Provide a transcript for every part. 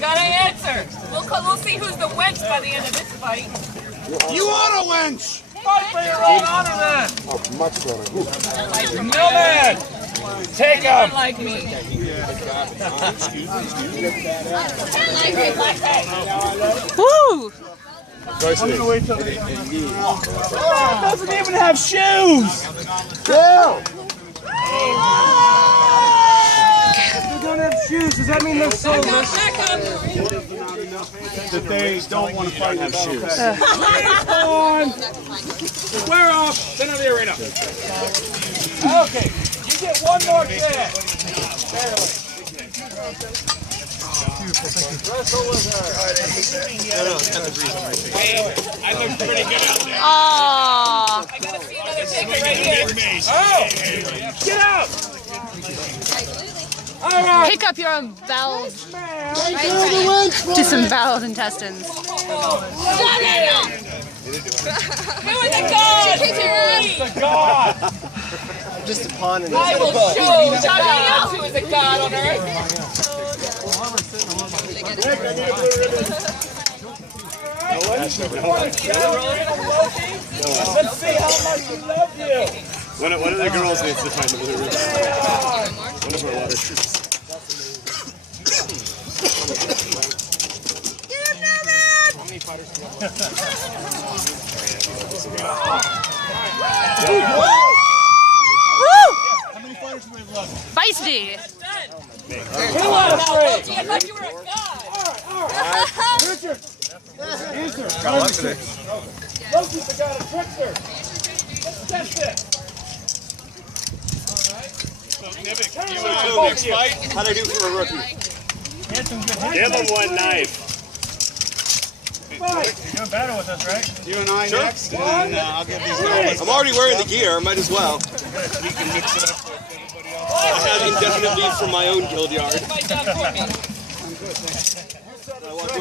Gotta answer. We'll see who's the wench by the end of this fight. You are a wench! Fight for your own honor then! Oh, much better. Nomad! Take him! Like me. Woo! I'm gonna wait till they doesn't even have shoes! Yeah! They don't have shoes. Does that mean they're soulless? That they don't want to fight with shoes. Come on! Square off, center of the arena. Okay, you get one more chance. Barely. Wrestle with her. Hey, I look pretty good out there. Aww. I gotta see another taker right here. Oh! Get out! All right. Pick up your bowels. Thank you, the wench! Do some bowel intestines. You're the god! The god! Just a pawn in this. I will show the god who is a god on earth. Let's see how much you love you. One of the girls needs to find the blue ribbon. One of our water troops. How many fighters do we have left? Feisty. I thought you were a god. Richard! Answer! Loki's the god of trickster! Let's test it! Nivik, you want to go next fight? How'd I do for a rookie? Give him one knife. You're doing battle with us, right? You and I next, and then I'll give these guys. I'm already wearing the gear, might as well. We can mix it up with anybody else. I have indefinite leave from my own guild yard.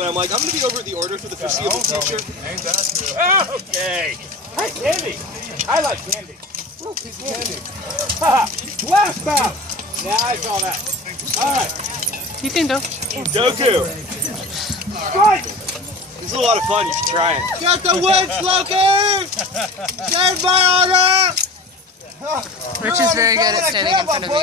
I'm like, I'm going to be over the order for the foreseeable future. Okay. Hi, Candy. I like candy. Candy. Last bout. Yeah, I saw that. All right. You can go. Doku. Strike. This is a lot of fun. You should try it. Got the wench, Loki! Stand by order! Rich is very good at standing in front of me.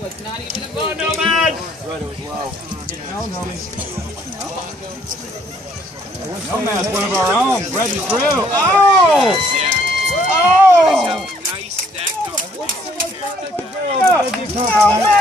Was not even a Oh, Nomad! Right, it was low. Nomad's one of our own. Reggie Drew. Oh! Oh! Nice stack. Nomad!